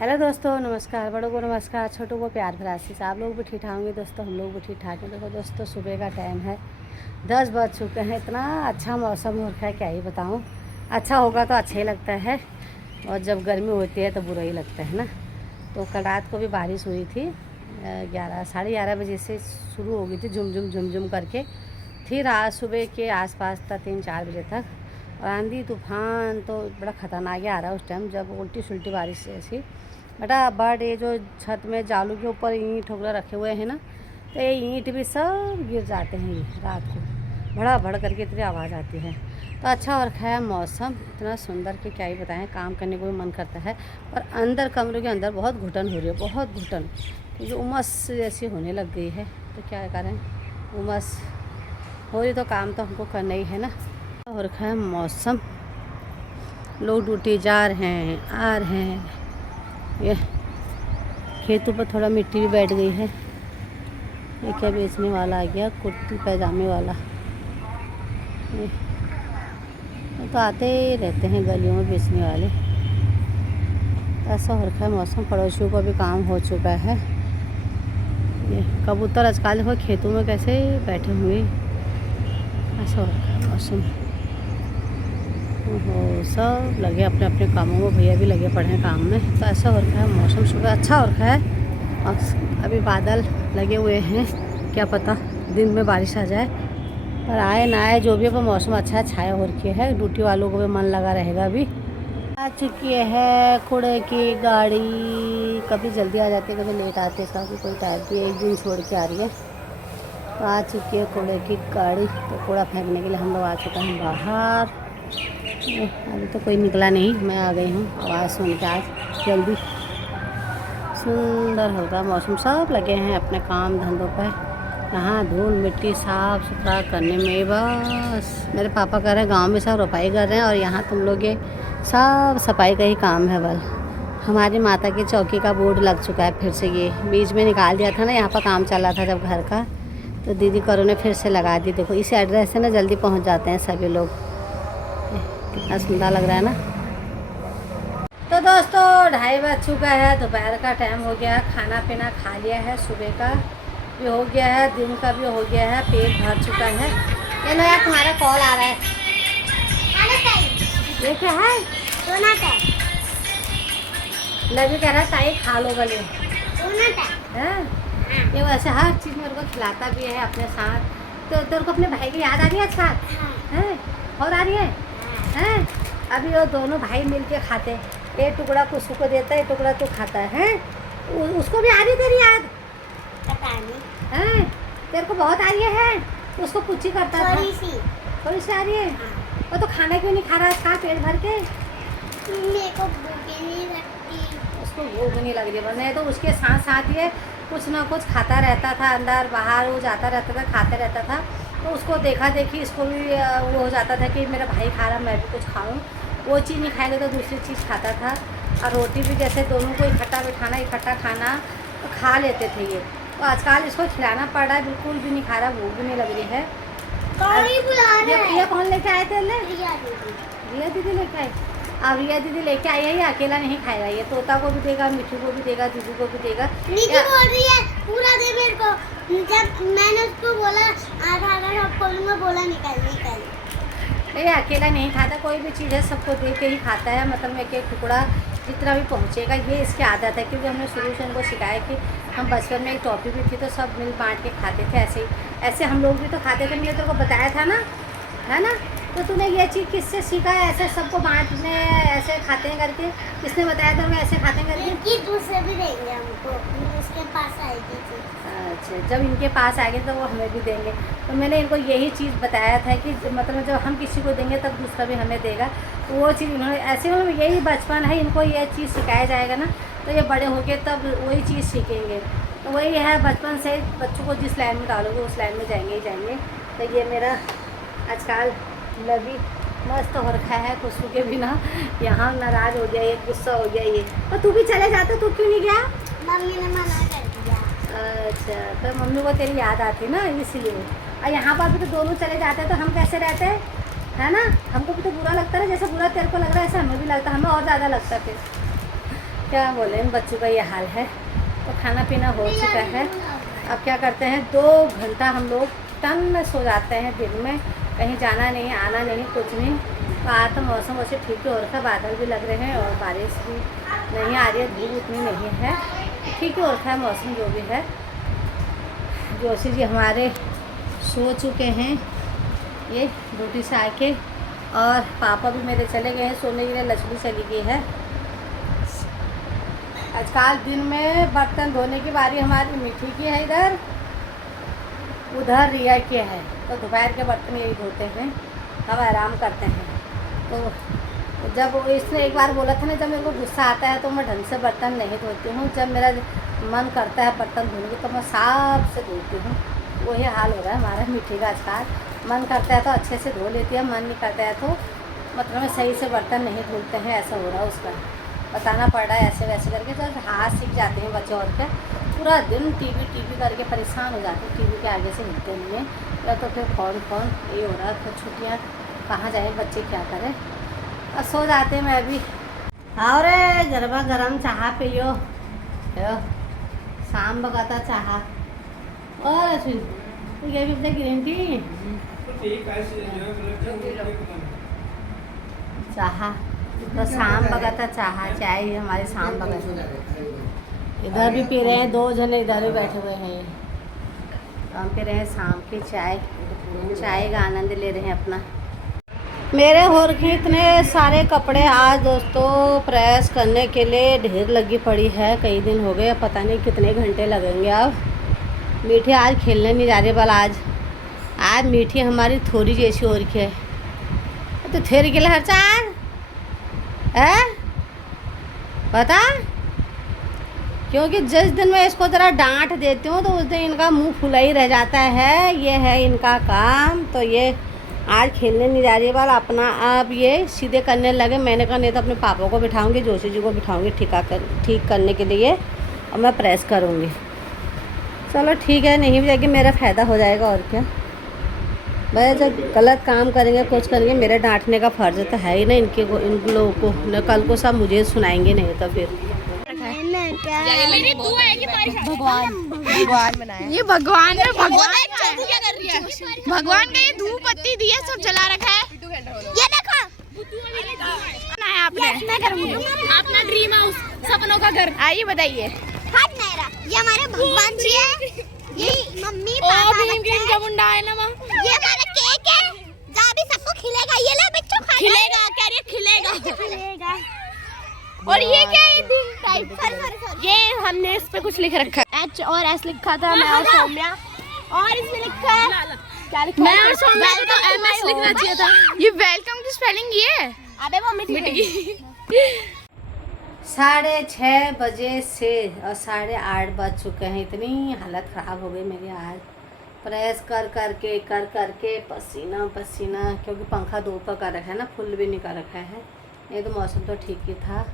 Hello दोस्तों, नमस्कार। बड़ों को नमस्कार, छोटों को प्यार भरा आशीष। आप लोग भी ठीक ठाक होंगे दोस्तों, हम लोग भी ठीक ठाक हैं। देखो दोस्तों, सुबह का टाइम है, 10 बज चुके हैं। इतना अच्छा मौसम हो रखा है, क्या ही बताऊँ। अच्छा होगा तो अच्छा ही लगता है, और जब गर्मी होती है तो बुरा ही लगता है ना। तो कल रात को भी बारिश हुई थी, 11 साढ़े 11 बजे से शुरू हो गई थी, झुम करके। फिर आज सुबह के आसपास था 3-4 बजे तक, और आंधी तूफान तो बड़ा ख़तरनाक आ रहा है उस टाइम, जब उल्टी सुल्टी बारिश ऐसी। बेटा बट ये जो छत में जालू के ऊपर ईंट वगैरह रखे हुए हैं ना, तो ये ईंट भी सब गिर जाते हैं। ये रात को भड़ा भड़ करके इतनी आवाज़ आती है। तो अच्छा और रखा है मौसम, इतना सुंदर कि क्या ही बताएं, काम करने को भी मन करता है। और अंदर कमरे के अंदर बहुत घुटन हो रही है, बहुत घुटन, क्योंकि उमस जैसी होने लग गई है। तो क्या करें, उमस हो रही तो काम तो हमको करना ही है ना। और रखा है मौसम, लोग ड्यूटी जा रहे हैं, आ रहे हैं। ये खेतों पर थोड़ा मिट्टी भी बैठ गई है। ये क्या बेचने वाला आ गया, कुर्ती पैजामे वाला। ये तो आते ही रहते हैं गलियों में बेचने वाले। ऐसा हो रखा है मौसम, पड़ोसियों को भी काम हो चुका है। ये कबूतर आजकल देखो खेतों में कैसे बैठे हुए। ऐसा हो रखा है मौसम। ओहो, सब लगे अपने अपने कामों में, भैया भी लगे पड़े हैं काम में। तो ऐसा हो रखा है मौसम, सुबह अच्छा हो रखा है। और अभी बादल लगे हुए हैं, क्या पता दिन में बारिश आ जाए, पर आए ना आए जो भी है, पर मौसम अच्छा है, छाया हो रखी है। ड्यूटी वालों को भी मन लगा रहेगा। अभी आ चुकी है कूड़े की गाड़ी, कभी जल्दी आ जाती है, कभी लेट आती है, इसका भी कोई टाइम भी एक दिन छोड़ के आ रही है। तो आ चुकी है कूड़े की गाड़ी, तो कूड़ा फेंकने के लिए हम लोग आ चुके हैं बाहर। अभी तो कोई निकला नहीं, मैं आ गई हूँ आवाज़ सुन के। आज जल्दी सुंदर होगा मौसम, सब लगे हैं अपने काम धंधों पर। यहाँ धूल मिट्टी साफ़ सुथरा करने में, बस मेरे पापा कह रहे हैं गांव में सब रोपाई कर रहे हैं, और यहाँ तुम लोग ये सब सफाई का ही काम है। बल हमारी माता की चौकी का बोर्ड लग चुका है फिर से, ये बीच में निकाल दिया था ना, यहाँ पर काम चल रहा था जब घर का, तो दीदी करो ने फिर से लगा दी। देखो इस एड्रेस से ना जल्दी पहुँच जाते हैं सभी लोग। कितना सुंदर लग रहा है ना। तो दोस्तों 2:30 बज चुका है, दोपहर का टाइम हो गया, खाना पीना खा लिया है, सुबह का भी हो गया है, दिन का भी हो गया है, पेट भर चुका है। ये ना यार, तुम्हारा कॉल आ रहा है। ये क्या है? लवी कह रहा है ताई खा लो गले है। ये वैसे हर चीज़ मेरे को खिलाता भी है अपने साथ। तो तेरे को अपने भाई की याद आ रही है आजकल है, और आ रही है? अभी वो दोनों भाई मिलके खाते, एक टुकड़ा कुसु को देता है, एक टुकड़ा तो खाता है। उसको भी आ रही तेरी याद? पता नहीं है, तेरे को बहुत आ रही है। उसको कुछ ही करता था, थोड़ी सी आ रही है। वो तो खाना क्यों नहीं खा रहा इसका पेट भर के? मेरे को भूख नहीं लगती। उसको भूख नहीं लग रही, वरना तो उसके साथ साथ ये कुछ ना कुछ खाता रहता था, अंदर बाहर वो जाता रहता था, खाता रहता था। तो उसको देखा देखी इसको भी वो हो जाता था कि मेरा भाई खा रहा, मैं भी कुछ खाऊं। वो चीज़ नहीं खाएगा तो दूसरी चीज़ खाता था। और रोटी भी जैसे दोनों को इकट्ठा बिठाना, इकट्ठा खाना, तो खा लेते थे ये। तो आजकल इसको खिलाना पड़ रहा है, बिल्कुल भी नहीं खा रहा, भूख भी नहीं लग रही है। ये कौन लेके आए थे? रिया दीदी लेके आए। अब रिया दीदी लेके आई है, ये अकेला नहीं खाएगा, ये तोता को भी देगा, मिठू को भी देगा, दीदी को भी देगा। नीतू बोल रही है पूरा दे मेरे को, जब मैंने उसको बोला आधा खोलूंगा, बोला निकल। नहीं, अकेला नहीं खाता, कोई भी चीज़ है सबको दे के ही खाता है। मतलब एक एक टुकड़ा जितना भी पहुँचेगा, ये इसकी आदत है। क्योंकि हमने शुरू से इनको सिखाया कि हम बचपन में एक टॉफी भी थी तो सब मिल बांट के खाते थे। ऐसे हम लोग भी तो खाते थे। मैंने तेरे को बताया था ना, है ना? तो तूने ये चीज़ किससे सीखा है, ऐसे सबको बांटने, ऐसे खाते हैं करके? किसने बताया था ऐसे खाते हैं करके? दूसरे भी देंगे हमको, उसके पास आएगी। अच्छा, जब इनके पास आएंगे तो वो हमें भी देंगे। तो मैंने इनको यही चीज़ बताया था कि मतलब जब हम किसी को देंगे तब दूसरा भी हमें देगा। तो वो चीज़ इन्होंने ऐसे, मतलब यही बचपन है, इनको ये चीज़ सिखाया जाएगा ना, तो ये बड़े होके तब वही चीज़ सीखेंगे। तो वही है, बचपन से बच्चों को जिस लाइन में डालोगे उस लाइन में जाएंगे ही जाएंगे। तो ये मेरा आजकल लवी मस्त हो रखा है, खुशबू के बिना। यहाँ नाराज़ हो गया, ये गुस्सा हो गया ये। और तू भी चले जाता, तू क्यों नहीं गया? मम्मी ने मना कर दिया। अच्छा, तो मम्मी को तेरी याद आती ना, इसलिए। और यहाँ पर भी तो दोनों चले जाते तो हम कैसे रहते, है ना? हमको भी तो बुरा लगता है, जैसे बुरा तेरे को लग रहा है ऐसा हमें भी लगता, हमें और ज़्यादा लगता फिर। क्या बोले, इन बच्चों का ये हाल है। तो खाना पीना हो चुका है। अब क्या करते हैं, 2 घंटा हम लोग टन में सो जाते हैं दिन में, कहीं जाना नहीं, आना नहीं, कुछ नहीं। तो आज तो मौसम वैसे ठीक ही हो रखा है, बादल भी लग रहे हैं और बारिश भी नहीं आ रही है, धूप उतनी नहीं है, ठीक ही हो रखा है मौसम जो भी है। जोशी जी हमारे सो चुके हैं, ये ड्यूटी से आके, और पापा भी मेरे चले गए हैं सोने के लिए, लक्ष्मी चली गई है। आजकल दिन में बर्तन धोने की बारी हमारी मीठी की है, इधर उधर रिया की है। तो दोपहर के बर्तन यही धोते हैं, हम आराम करते हैं। तो जब इसने एक बार बोला था ना, जब मेरे को गुस्सा आता है तो मैं ढंग से बर्तन नहीं धोती हूँ, जब मेरा मन करता है बर्तन धोने की तो मैं साफ से धोती हूँ। वही हाल हो रहा है हमारा मीठी का आजकल। मन करता है तो अच्छे से धो लेती है, मन नहीं करता है तो मतलब सही से बर्तन नहीं धुलते हैं, ऐसा हो रहा है। उसका बताना पड़ रहा है ऐसे वैसे करके, तो हाथ सीख जाते हैं बच्चे। और क्या, पूरा दिन टीवी करके परेशान हो जाते हैं, टीवी के आगे से हिलते नहीं हैं, या तो फिर फोन ये हो रहा है। तो छुट्टियाँ कहाँ जाए बच्चे, क्या करें, और सो जाते हैं। मैं भी और गरबा गरम चाह पियो, शाम बगाता चाह, और अश्विन ये भी अपने ग्रीन टी चाह, तो शाम बगाता चाह, चाय हमारी शाम बगाता। इधर भी पी रहे हैं, 2 जने इधर भी बैठे हुए हैं। हम पी रहे हैं शाम की चाय का आनंद ले रहे हैं अपना। मेरे हो रखे इतने सारे कपड़े आज दोस्तों प्रेस करने के लिए ढेर लगी पड़ी है, कई दिन हो गए, पता नहीं कितने घंटे लगेंगे। अब मीठी आज खेलने नहीं जा रही, बल आज मीठी हमारी थोड़ी जैसी हो रखी है। तो थेर के लिए हर चार है पता, क्योंकि जिस दिन मैं इसको ज़रा डांट देती हूँ तो उस दिन इनका मुंह फुला ही रह जाता है। ये है इनका काम। तो ये आज खेलने नहीं जा रही है, बाल अपना आप ये सीधे करने लगे। मैंने कहा नहीं तो अपने पापा को बिठाऊंगी, जोशी जी को बिठाऊंगी ठीक करने के लिए, और मैं प्रेस करूँगी। चलो ठीक है, नहीं भी जाएगी मेरा फ़ायदा हो जाएगा, और क्या भाई। जब गलत काम करेंगे कुछ करेंगे, मेरे डांटने का फ़र्ज तो है ही ना इन लोगों को, न कल को सब मुझे सुनाएंगे, नहीं तो फिर भगवान बनाया, ये भगवान है। भगवान क्या कर रही है, भगवान का ये धूप बत्ती दिए सब जला रखा है। ये देखो बनाया आपने, अपना ड्रीम हाउस, सपनों का घर। आइए बताइए। ये हमारे भगवान जी है, ये मम्मी पापा का मुंडा है ना, ये हमारा केक है जो अभी सबको खिलेगा। ये ले बच्चों खा, खिलेगा, कह रही है खिलेगा। और ये क्या है, दिन टाइप, ये हमने इस पे कुछ लिख रखा है, H और S लिखा था, मैं और सौम्या, और इसमें लिखा है क्या लिखा है, मैं और सौम्या को तो MS लिखना चाहिए था। ये वेलकम की स्पेलिंग ये है। अबे वो मिट गई। 6:30 बजे से और 8:30 बज चुके हैं। इतनी हालत ख़राब हो गई मेरी आज, प्रेस कर करके पसीना, क्योंकि पंखा 2 पर कर रखा है ना, फुल भी नहीं कर रखा है। नहीं तो मौसम तो ठीक ही था,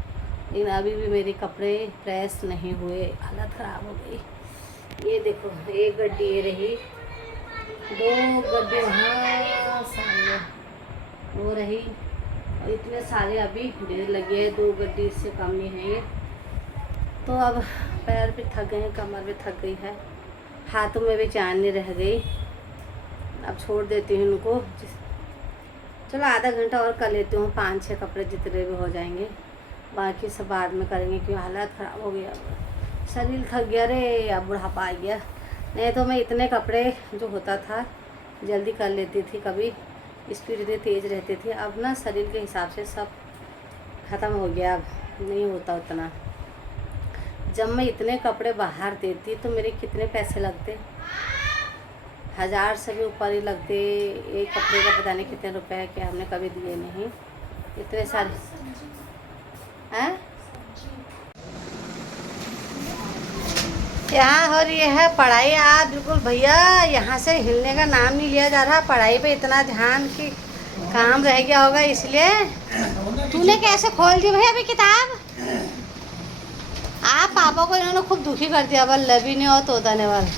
लेकिन अभी भी मेरे कपड़े प्रेस नहीं हुए, हालत ख़राब हो गई। ये देखो, एक गड्डी ये रही, 2 गड्ढे वहाँ सामने वो रही, और इतने सारे अभी ढेर लगे हैं, 2 गड्ढे इससे कम नहीं है ये। तो अब पैर भी थक गए हैं, कमर भी थक गई है, हाथों में भी जान नहीं रह गई। अब छोड़ देती हूँ इनको, चलो आधा घंटा और कर लेती हूँ, 5-6 कपड़े जितने भी हो जाएंगे, बाकी सब बाद में करेंगे, क्योंकि हालत ख़राब हो गया, शरीर थक गया रे, अब बुढ़ापा आ गया। नहीं तो मैं इतने कपड़े जो होता था जल्दी कर लेती थी, कभी स्पीड इतनी तेज़ रहती थी। अब ना शरीर के हिसाब से सब ख़त्म हो गया, अब नहीं होता उतना। जब मैं इतने कपड़े बाहर देती तो मेरे कितने पैसे लगते, 1000 से भी ऊपर ही लगते। एक कपड़े का पता नहीं कितने रुपए के, हमने कभी दिए नहीं इतने सारे हैं। यहाँ हो रही है पढ़ाई। आप बिल्कुल भैया यहाँ से हिलने का नाम नहीं लिया जा रहा, पढ़ाई पे इतना ध्यान कि काम रह गया होगा, इसलिए तूने कैसे खोल दी भैया अभी किताब। आप पापा को इन्होंने खूब दुखी कर दिया, बल लभी नहीं हो तो धन्यवाद।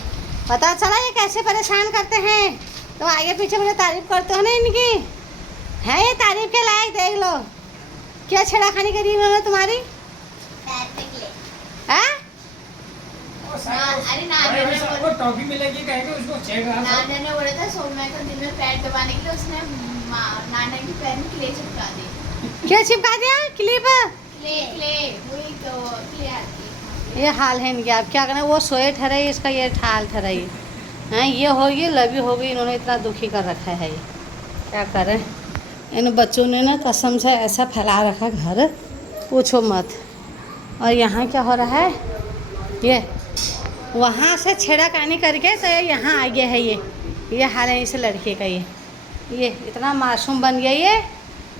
पता चला ये कैसे परेशान करते हैं, तो आगे पीछे मुझे तारीफ करते हो ना इनकी, है ये तारीफ के लायक। देख लो क्या छेड़ाखानी करी इन्होंने तुम्हारी। पैर पे अरे नाना ने सबको टॉफी मिलेगी कहेंगे उसको चेक नाना ने बोला था सौम्या को दिन में पैर दबाने के लिए उसने नाना के पैर में क्ले चिपका दी। क्या चिपका दिया? क्लिप? क्ले वही तो क्ले आती है। ये हाल है इनके, आप क्या करें? वो सोए ठहराई, इसका ये हाल ठहराई हैं। ये होगी लवी हो गई, इन्होंने इतना दुखी कर रखा है। ये क्या करें? इन बच्चों ने ना कसम से ऐसा फैला रखा घर, पूछो मत। और यहाँ क्या हो रहा है? ये वहाँ से छेड़ाखानी करके तो यहाँ आ गया है। ये हाल है इस लड़के का। ये इतना मासूम बन गया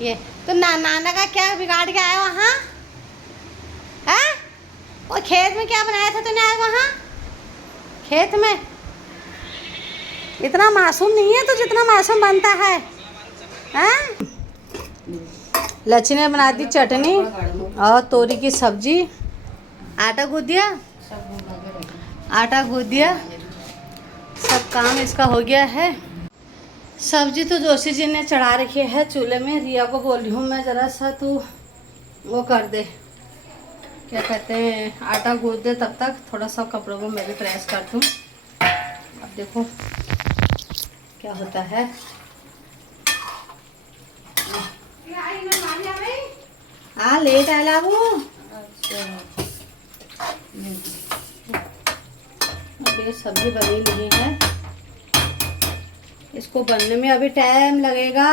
ये तो नाना का क्या बिगाड़ के आया वहाँ? है वो खेत में क्या बनाया था तूने आज वहाँ खेत में? इतना मासूम नहीं है तो जितना मासूम बनता है। हैं? लच्छी ने बना दी चटनी और तोरी की सब्जी। आटा गूँध दिया, सब काम इसका हो गया है। सब्जी तो जोशी जी ने चढ़ा रखी है चूल्हे में। रिया को बोल रही हूँ मैं ज़रा सा तू वो कर दे, क्या कहते हैं, आटा गूँध दे, तब तक थोड़ा सा कपड़ों को मैं भी प्रेस कर दूँ। अब देखो क्या होता है। हाँ लेट आया वो। ये सब्जी बनी नहीं है, इसको बनने में अभी टाइम लगेगा।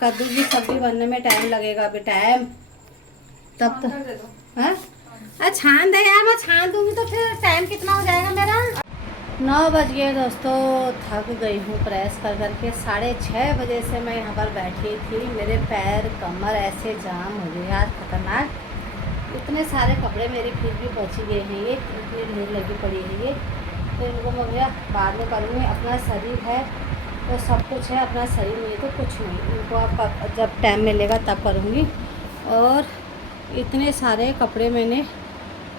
कद्दू की सब्जी बनने में टाइम लगेगा अभी टाइम। तब तक हाँ छान दे यार, मैं छान दूंगी तो फिर टाइम कितना हो जाएगा मेरा। 9 बज गए दोस्तों, थक गई हूँ प्रेस कर करके। 6:30 बजे से मैं यहाँ पर बैठी थी। मेरे पैर कमर ऐसे जाम हो गए यार, खतरनाक। इतने सारे कपड़े मेरे फिर भी बच गए हैं। ये इतनी ढेर लगी पड़ी है ये, तो इनको मैं भैया बाद में करूँगी। अपना शरीर है तो सब कुछ है, अपना शरीर नहीं है तो कुछ नहीं। इनको आप जब टाइम मिलेगा तब करूँगी। और इतने सारे कपड़े मैंने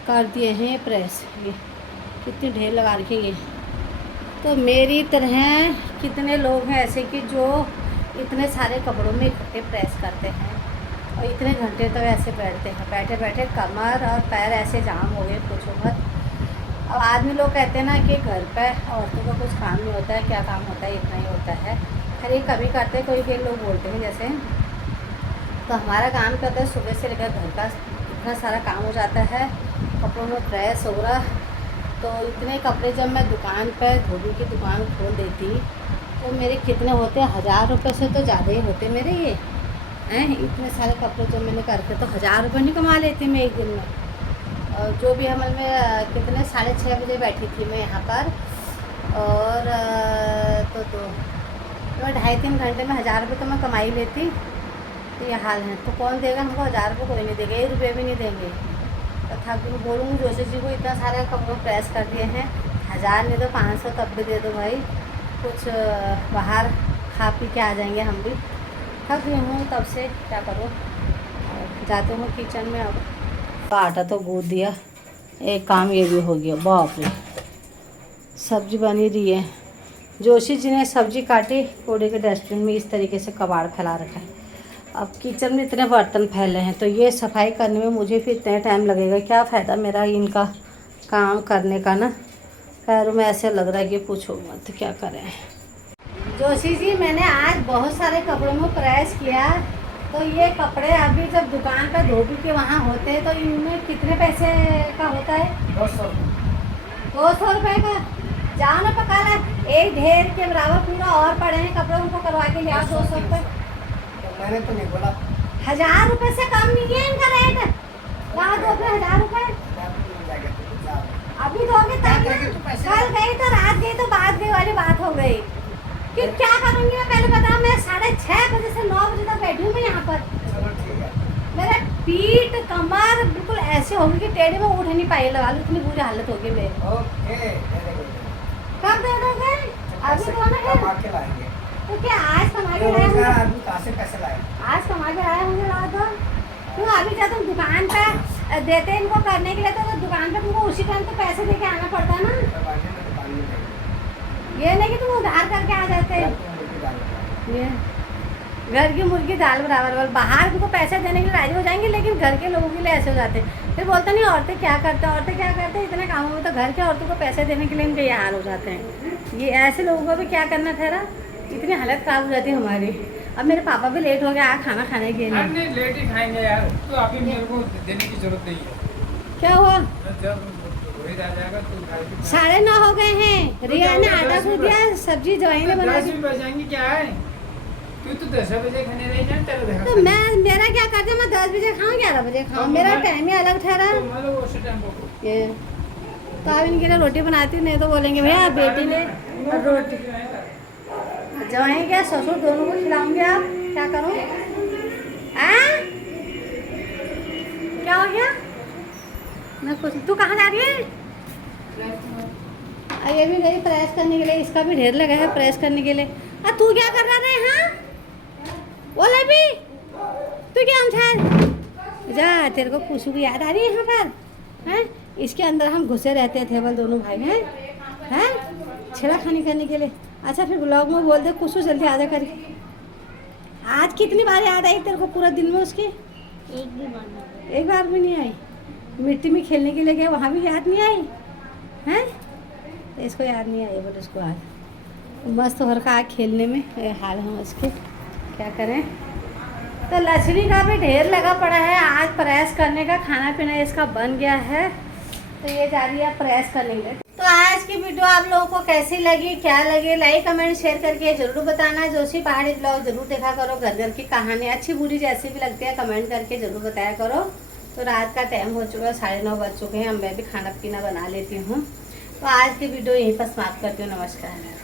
कर दिए हैं प्रेस। ये कितनी ढेर लगा रखी ये। तो मेरी तरह कितने लोग हैं ऐसे कि जो इतने सारे कपड़ों में इकट्ठे प्रेस करते हैं और इतने घंटे तक ऐसे बैठते हैं। बैठे बैठे कमर और पैर ऐसे जाम हो गए, पूछो मत। अब आदमी लोग कहते हैं ना कि घर पे औरतों का कुछ काम नहीं होता है, क्या काम होता है, इतना ही होता है। खैर ये कभी करते हैं, कोई लोग बोलते हैं जैसे। तो हमारा काम करता है सुबह से लेकर घर का इतना सारा काम हो जाता है, कपड़ों में प्रेस हो रहा। तो इतने कपड़े जब मैं दुकान पर धोबी की दुकान खोल देती तो मेरे कितने होते, 1000 रुपये से तो ज़्यादा ही होते मेरे ये हैं। इतने सारे कपड़े जब मैंने करके तो 1000 रुपये नहीं कमा लेती मैं एक दिन में। और जो भी हमल में कितने 6:30 बजे बैठी थी मैं यहाँ पर, और तो 2.5-3 घंटे में 1000 रुपये तो मैं कमा ही लेती। तो ये हाल है, तो कौन देगा हमको 1000 रुपये? कोई नहीं देगा, 1 रुपये भी नहीं देंगे। तो था कि मैं बोलूँगी जोशी जी को इतना सारे कपड़े प्रेस कर दिए हैं, 1000 नहीं तो 500 तब भी दे दो भाई, कुछ बाहर खा पी के आ जाएंगे हम भी। थक गई हूँ तब से, क्या करूँ। जाते हूँ किचन में। अब आटा तो गूँथ दिया, एक काम ये भी हो गया। बाप रे, सब्जी बनी रही है। जोशी जी ने सब्जी काटी, कूड़े के डस्टबिन में इस तरीके से कबाड़ फैला रखा है। अब किचन में इतने बर्तन फैले हैं तो ये सफाई करने में मुझे फिर इतना टाइम लगेगा, क्या फ़ायदा मेरा इनका काम करने का ना। खैर मैं ऐसे लग रहा है कि पूछो मत क्या करें। जोशी जी मैंने आज बहुत सारे कपड़ों में प्रेस किया, तो ये कपड़े अभी जब दुकान पर धोबी के वहाँ होते हैं तो इनमें कितने पैसे का होता है? 200 रुपये का। जाओ ना पका ला, एक ढेर के बराबर पूरा और पड़े हैं कपड़े, उनको करवा के लिया 200 रुपये। मैंने तो नहीं बोला। 1000 रुपये से कम नहीं है इनका रेट। वहाँ दो 1000 रुपये अभी दोगे तब ना। कल गई तो रात गई तो बात गई वाली बात हो गई कि क्या करूँगी मैं, पहले बताओ। मैं 6:30 बजे से 9 बजे तक बैठी हूँ मैं यहाँ पर। मेरा पीठ कमर बिल्कुल ऐसे होगी कि टेढ़े में उठ नहीं पाई, लगा लो इतनी बुरी हालत होगी मेरी। कब दे दोगे? अभी तो ना। तो क्या आज कमा के लाए होंगे? आज कमा के लाए होंगे ला दो। क्यों अभी जब तुम दुकान पे देते इनको करने के लिए तो दुकान पे तुमको उसी टाइम तो पैसे दे के आना पड़ता है ना। ये नहीं कि तुम उधार करके आ जाते। ये घर की मुर्गी दाल बराबर। बाहर तुमको पैसे देने के लिए राजी हो जाएंगे, लेकिन घर के लोगों के लिए ऐसे हो जाते। फिर बोलते नहीं औरतें क्या करते हैं, औरतें क्या करते हैं, इतने कामों में तो घर के औरतों को पैसे देने के लिए इनके ये हाल हो जाते हैं। ये ऐसे लोगों को भी क्या करना ठहरा, इतनी हालत खराब हो जाती है हमारी। अब मेरे पापा भी लेट हो गया खाना खाने के लिए। नहीं लेट ही खाएंगे यार, तो अभी मेरे को देने की जरूरत नहीं है। क्या हुआ? जब रोहित आ जाएगा तो खाएगी। 9:30 हो गए हैं। रिया ने आटा खो दिया, सब्जी जवाई ने बना 10 दी। भी बजाएंगे क्या है, तू तो 10 बजे खाने रही जाए, तेरा देखा तो मैं मेरा क्या करते, मैं 10 बजे खाऊँ 11 बजे खाऊँ, मेरा टाइम ही अलग ठहरा। तो मतलब वो उसी टाइम को ये तो अब इनके लिए रोटी बनाती, नहीं तो बोलेंगे भैया बेटी ने रोटी जवाई क्या ससुर दोनों को खिलाऊंगे। आप क्या करूँ? क्या हो गया? मैं कुछ, तू कहाँ जा रही है? ये भी गई प्रेस करने के लिए, इसका भी ढेर लगा है प्रेस करने के लिए। तू क्या कर रहा है? हाँ बोले भी तू क्या हम जा, तेरे को कुछ की याद आ रही है यहाँ पर? हैं इसके अंदर हम घुसे रहते थे बल दोनों भाई हैं छेड़ाखानी करने के लिए। अच्छा फिर ब्लॉग में बोल दे कुछ जल्दी आजा करके। आज कितनी बार याद आई तेरे को पूरा दिन में उसकी? एक बार भी नहीं आई। मिट्टी में खेलने के लिए गए, वहाँ भी याद नहीं आई हैं? तो इसको याद नहीं आई बोले उसको आज मस्त हो रखा खेलने में, ये हाल हम उसके क्या करें। तो लछनी का भी ढेर लगा पड़ा है, आज प्रेस करने का, खाना पीना इसका बन गया है तो ये जा रही है प्रेस करने के लिए। तो आज की वीडियो आप लोगों को कैसी लगी, क्या लगे, लाइक कमेंट शेयर करके जरूर बताना। जोशी पहाड़ी ब्लॉग जरूर देखा करो, घर घर की कहानी अच्छी बुरी जैसी भी लगती है कमेंट करके जरूर बताया करो। तो रात का टाइम हो चुका है, 9:30 बज चुके हैं, अब मैं भी खाना पीना बना लेती हूँ। तो आज की वीडियो यहीं पर समाप्त करती हूँ। नमस्कार।